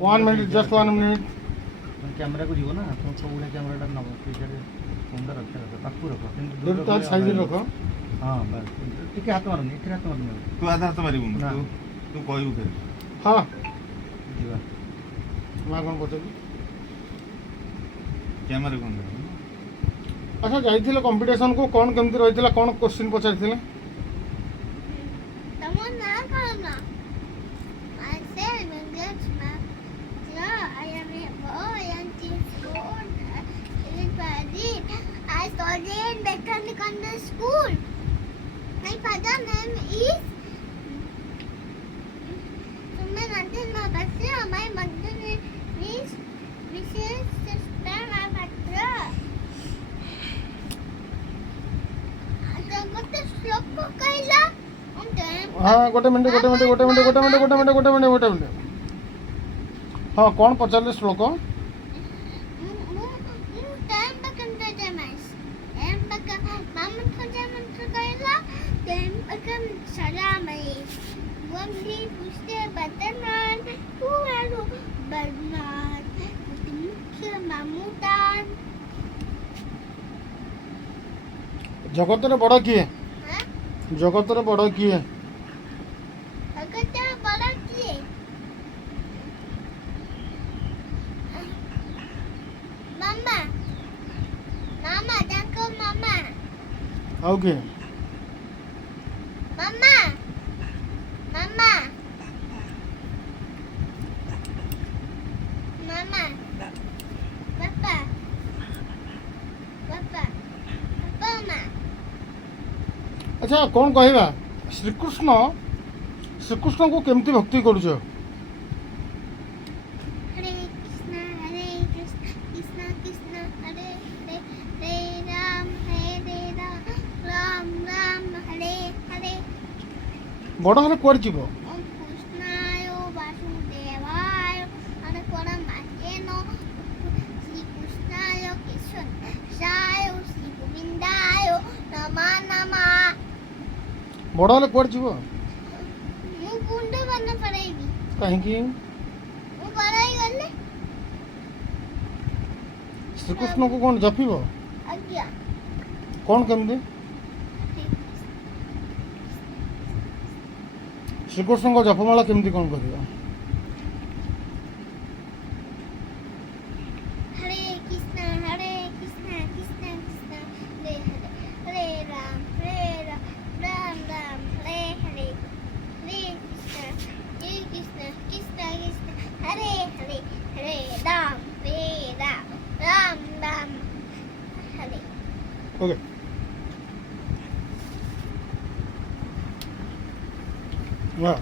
1 minute, just 1 minute. Camera को जीव ना तो सब गुड़ा कैमराटा नब ସେଇଟାରେ ଫୋନ୍ଟା ରଖିବା କଥା ପାଖକୁ ରଖ दूर तो साइज रखो. ହଁ ବାସ୍ ଟିକେ ହାତ ମାରନି ଏଠି ହାତ ମାରନି ତୁ ଆଧା ହାତ ମାରିବୁନି ନା। ତୁ କହିବୁ କେବେ हाँ ଯିବା मैं कौन पचारि. କ୍ୟାମେରା କ'ଣ अच्छा जाइथिले कंपटीशन को कौन केमती रहिथिला कौन question पचारिथिले. Someone now called me. I said, Engagement. Yeah, I am a boy and in school. In Paris. I studied mechanic on the school. My father's name is Suman until my Batra. My mother name is Mrs. Sister Batra. I got the slope of Kaila. हाँ गोटे minute हाँ कौन पचारे श्लोक. जगतर बड़ किए जगतर बड़ किए. Okay Mama, Mama, Mama, Papa, Papa, Mama. अच्छा कौन कहवा श्रीकृष्ण श्रीकृष्ण को केमती भक्ति करुछ. Hare Krishna, Krishna Krishna, Hare Hare, Hare Ram, Ram Ram, Hare Hare. बड़ हेले कुआड़ जीव. Om Krishnayo Vasudevayo, Hare Paramateno, Shri Krishnayo Keshayo, Shri Govindayo, Nama Nama. बड़ हेले कुआड़ जीव. ମୁଁ ଗୁଣ୍ଡ ବନ ପରାଇବି. कहीं ମୁଁ ପରାଇ ଗଲେ श्रीकृष्ण को कौन जपिब ଆଜ୍ଞା. कौन केमती श्रीकृष्ण को जपमाला केमती कौन करिया. हरे कृष्णा कृष्णा कृष्णा हरे हरे, हरे राम राम राम हरे हरे, हरे कृष्णा कृष्णा कृष्णा हरे हरे, हरे राम राम राम हरे. ओके वाह